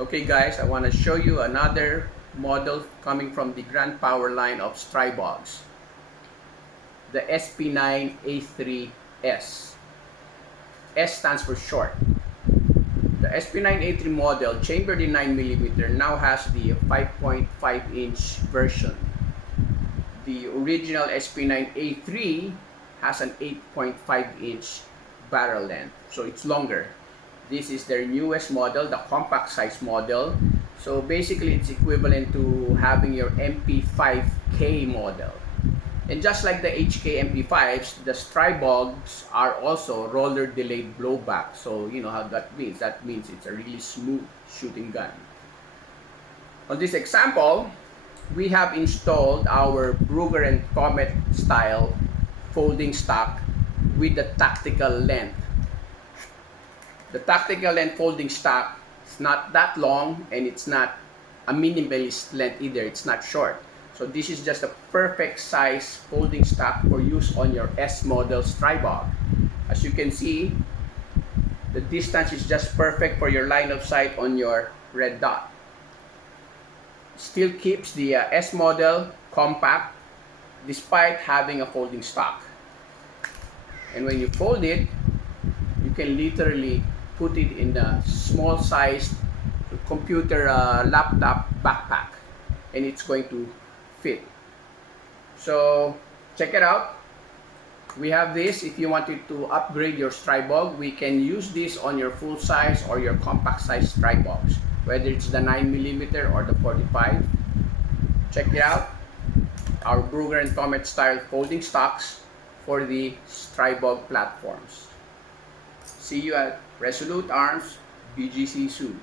Okay guys, I want to show you another model coming from the Grand Power line of Stribogs, the SP9A3S. S stands for short. The SP9A3 model, chambered in 9mm, now has the 5.5-inch version. The original SP9A3 has an 8.5-inch barrel length, so it's longer. This is their newest model, the compact size model. So basically, it's equivalent to having your MP5K model. And just like the HK MP5s, the Stribogs are also roller delayed blowback. So you know how that means. That means it's a really smooth shooting gun. On this example, we have installed our Brugger and Comet style folding stock with the tactical length. The tactical length folding stock is not that long, and it's not a minimalist length either. It's not short. So this is just a perfect size folding stock for use on your S model Stribog. As you can see, the distance is just perfect for your line of sight on your red dot. Still keeps the S model compact despite having a folding stock. And when you fold it, you can literally put it in a small sized computer laptop backpack, and it's going to fit. So check it out. We have this. If you wanted to upgrade your Stribog, we can use this on your full size or your compact size Stribogs, whether it's the 9mm or the 45. Check it out. Our Brugger and Comet style folding stocks for the Stribog platforms. See you at Resolute Arms BGC soon.